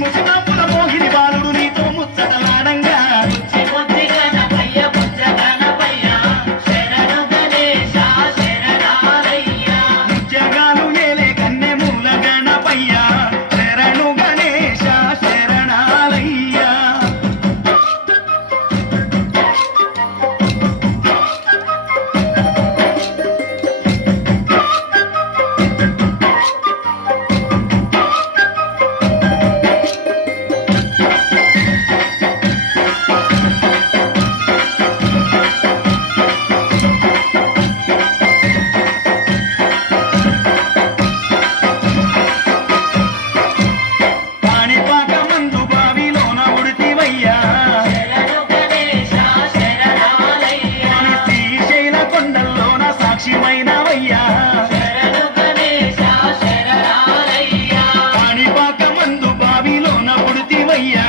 ముసిమాపుల మోహిని బాలుడు నీతో ముచ్చటలాడంగా జగాలు ఏలే కన్నె మూల గణపయ్య శరణు గణేశ శరణాలయ్యా పాణిపాక మందు బావిలోన ఉడితివయ్యా శ్రీశైల కొండల్లోన సాక్షిమైనవయ్యా పాణిపాక మందు బావిలోన ఉడితివయ్యా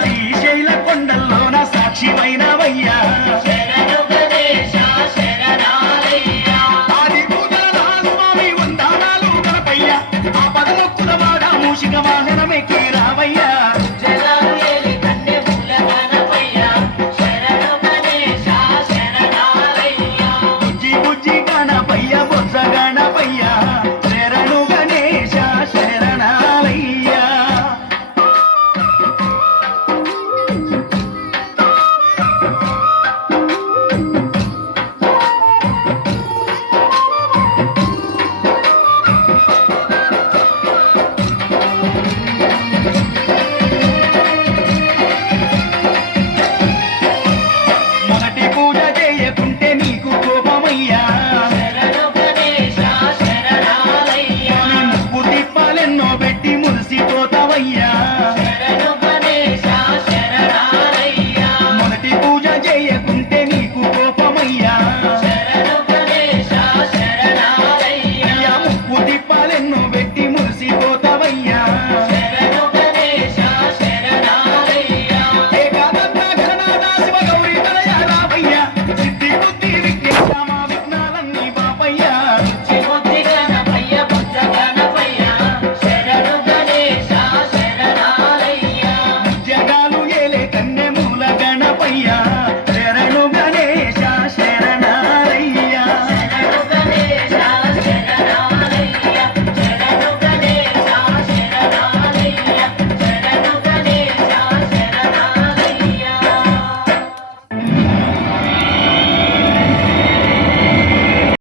శ్రీశైల కొండల్లోన సాక్షిమైనవయ్యా ఆది పూజల స్వామి వందనాలు గణపయ్య ఆ పదముక్కుల వాడ మూషిక వాహనమెక్కి రావయ్యా బుజ్జి బుజ్జి గణపయ్య బొజ్జ గణపయ్య శరణు గణేశ శరణాలయ్యా మొదటి పూజ చేయకుంటే నీకు కోపమయ్యా ముప్పు తిప్పాలెన్నో పెట్టి మురిసిపోతావయ్యా మొదటి పూజ చేయకుంటే నీకు కోపమయ్యా అయ్యా ముప్పు తిప్పాలెన్నో